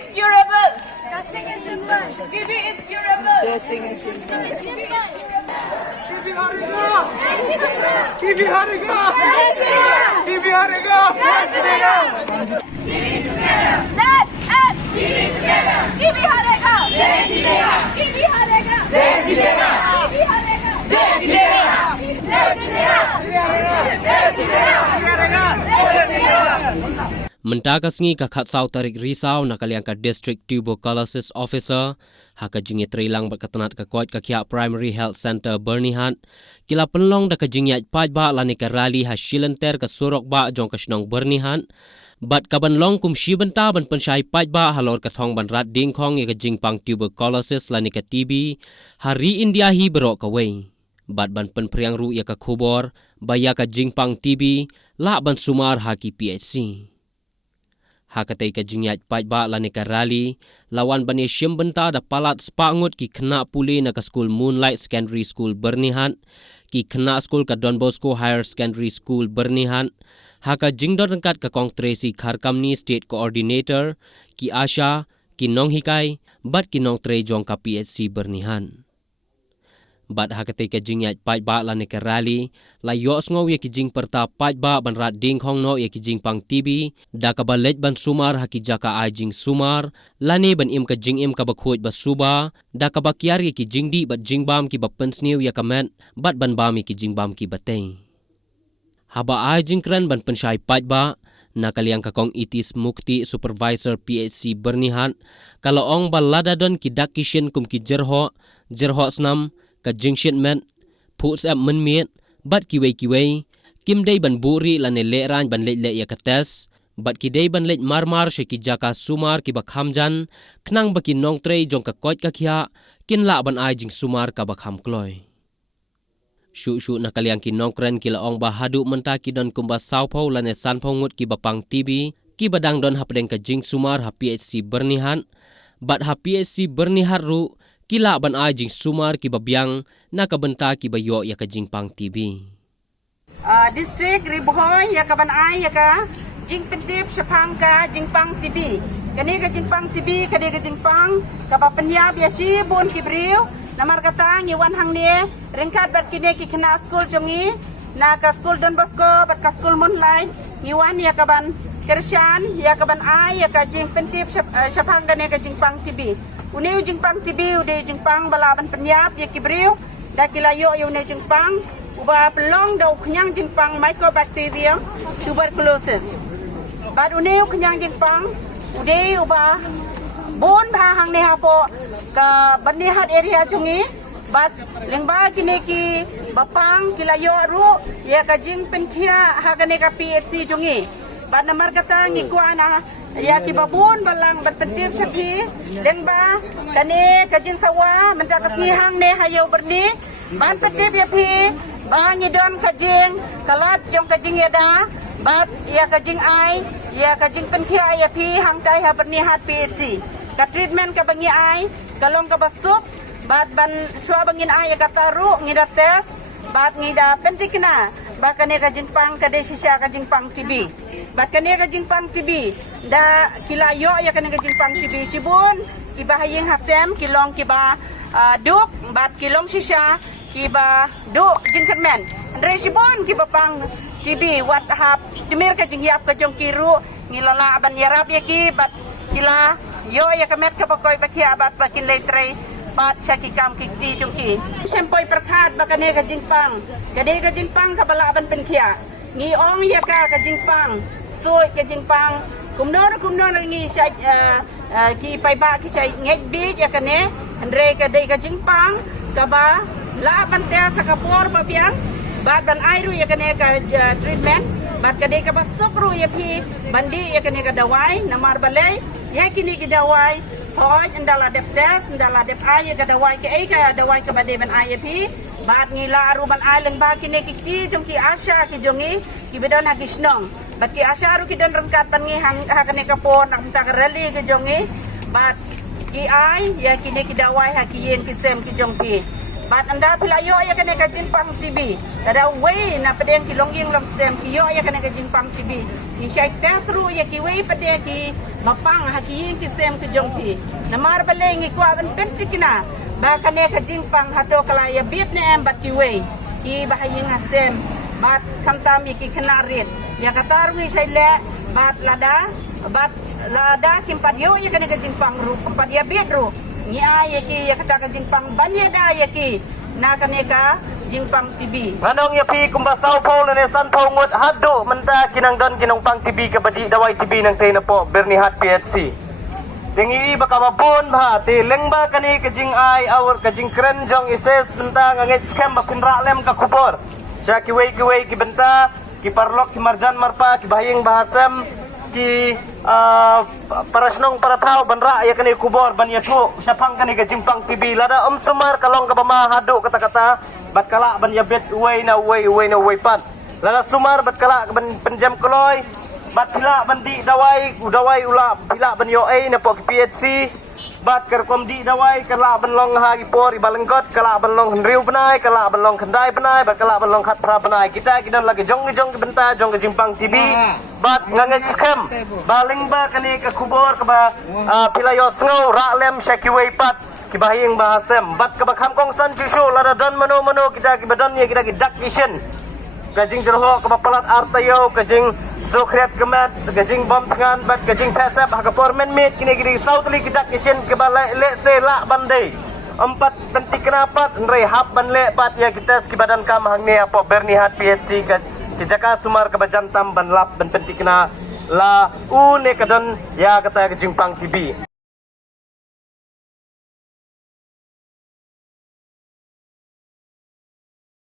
is curable. Testing is simple. TB is curable. Testing is simple. It's simple. TV harga. TV harga. TV harga. Let's end TB together. TB Harega. TB Harega. TB Harega. TB Harega. Mentakasngi kakat sau tarik risau nakaliang ka district tuberculosis officer haka jingi trilang berketenat ka kuat ka kia primary health center Bernihan kila penlong da ka jingi paj ba lani ka rally ha shilenter ka surok ba jong ka snong Bernihan bat ka banlong kum shibenta ban pensyai paj ba halor ka thong ban rat ding khong ya ka jingpang tuberculosis lani ka TB hari India hi berok ka wei bat ban pen priang ru ya ka khubor baya ka jingpang TB la ban sumar haki PHC hakatai ka jingyat paj ba lani ka rally lawan bani shimbenta da palat spangut ki kena puli na ka school Moonlight Secondary School Bernihan ki kena school ka Don Bosco Higher Secondary School Bernihan haka jingdor rengkat ka Kong Tracy Kharkamni State Coordinator ki Asha ki Nong Hikai bat ki Nong Tre jong ka PHC Bernihan bat hakatai ka jingyat paj ba lani ka rally la yos ngau ye ki jing perta paj ba ban rat ding khong no ye ki jing pang TB da ka balet ban sumar haki jaka ai jing sumar lani ban im ka jing im ka bakhoj ba suba da ka bakyar ye ki jing di bat jing bam ki ba pensniu ya kamen bat ban bam ye ki jing bam ki batei haba ai jing kran ban pensyai paj ba nakaliang ka Kong Itis Mukti Supervisor PHC Bernihan kalau ong balada don ki dakishin kum ki jerho snam ka jingshin men puts up men miet bat kiwei kim dei ban buri lane le ran ban le ya kates bat ki dei ban le marmar she ki jaka sumar ki bakham jan knang baki nong trei jong ka kot ka khia kin la ban ai jing sumar ka bakham kloi shu na kaliang ki nong kren ki la ong ba hadu menta ki don kumba saupau lane sanpau ngut ki bapang TB ki badang don hapdeng ka jing sumar ha PHC Bernihan bat ha PHC Bernihan ru kila ban ai jing sumar ki babyang na kabenta ki bayo ya ka jingpang TB district riboy ya ka ban ai ya ka jing pendip shapang ka jingpang TB kani ka jingpang TB kani ka jingpang ka ba penyab ya si bon ki briu namar kata ngi wan hang ne ringkat bat kini ki kena school jongi na ka school Don Bosco bat ka school Moonlight ngi wan ya ka ban Kershan ya ka ban ai ya ka jing pendip shapang kani ka jingpang TB Uni jingpang TB udah jingpang balaban penyap ya kibriu dah kilayo ya uni jingpang uba pelong dau kenyang jingpang mycobacterium tuberculosis bad uni kenyang jingpang udah uba bon bahang ne hapo ka banihat area jungi bad lengba kini ki bapang kilayo ru ya ka jing penkia hagane ka PHC jungi bad namar kata ngikuana ya ki babun balang berpendip syafi lengba kane kajin sawa menta kasihang ne hayo berni ban pendip ya pi bang idon kajing kalat jong kajing yada bat ya kajing ai ya kajing penkia ya pi hang tai ha berni hat PHC ka treatment ka bangi ai kalong ka basuk bat ban chua bangin ai ya kataru ngida tes bat ngida pentikna bakane kajing pang kade sisya kajing pang TB bat kani ka jingpang TB da kilayo ya kani ka jingpang TB sibun kibahayeng hasem kilong kiba duk bat kilong sisya kiba duk jingkermen andre sibun kiba pang TB wat hap dimir ka jingyap ka jong kiru ngilala ban yarap ya ki bat kila yo ya kamet ka pakoy bakia bat bakin letre bat syaki kam kikti jongki sempoy perkhat bakane ka jingpang kade ka jingpang ka balaban penkia ngi ong ya ka jingpang soy ka jingpang kumno ngi sai ki pai ba ki sai ngej bi ya kane andre ka dei ka jingpang ka ba la ban te sa ka por ba pian bat ban ai ru ya kane ka treatment bat ka dei ka ba sukru ya pi bandi ya kane ka dawai namar balai ya kini ki dawai hoy ndala dep test ndala dep ai ka dawai ka ai ka dawai ka ba de ban ai pi bat ngila aruban alang ba kini ki jong ki Asha ki jongi ki bedon ha kisnong bat ki Asha ru ki don rengkat pangi hang hakane ka pon nak minta ka rally ki jongi bat ki ai ya kini ki dawai ha ki yen ki sem ki jong ki Bat anda pilayo ya kena ka Jimpang TV. Kada way na pedeng ki longyeng long sem ki yo ya kena ka Jimpang TV. Ki syai tesru ya ki way pedeng ki mapang haki ki sem ki jongpi. Namar baleng ki kwa ban penchikina. Ba kena ka Jimpang hato kala ya bit ne em bat ki way. Ki bahayeng asem. Bat kamtam ya ki kena rit. Ya katar wi syai le bat lada kimpadyo ya kena ka Jimpang ru kimpadya bit ru. Ni ay ki ya kata ka Jimpang banya da ya ki na kaneka Jimpang TV. Nganong ya pi kumbasaw po na nesan po ngut hado menta kinangdan kinong TV kabadi dawai TV nang tay na po Bernihat PHC. Tingi baka mabon ha ti lengba kani kajing ay awar kajing krenjong ises menta ngangit scam bakunra lem ka kubor. Siya kiway ki benta ki parlok ki marjan marpa ki bahing bahasam ki parasnong paratao banra ya kani kubor ban yato syapang kani ka Jimpang TV lada sumar kalong ka hado kata-kata bat kala ban yabet uway na pan lada sumar bat kala ban penjam kloy bat pila ban di dawai ula pila ban yo ay na po ki PHC bat kerkom di dawai kala ban long ha ipor ibalengkot kala ban long hendriu benai kala ban long kendai benai bat kala ban long khat pra benai kita kidan lagi jong benta jong ke Jimpang TV bat ngangit scam baling ba kani ka kubor ka ba pilayo sngo ra lem shakiway pat kibahing bahasem bat ka ba khamkong san chushu lada don mano kita kibadan ye kita dak kishen kajing jerho ka ba palat artayo kajing Zokret kemat, gajing bom tangan, bat gajing pesep, haka men mit, kini sautli kidak kishin kebala le se la bandai. 4 pentik kenapat, nrei hap ban le pat ya kita skibadan kam hangni apo Bernihat PHC kijaka sumar kebajantam ban lap ban pentik kena la une kadon ya kata Jimpang TV.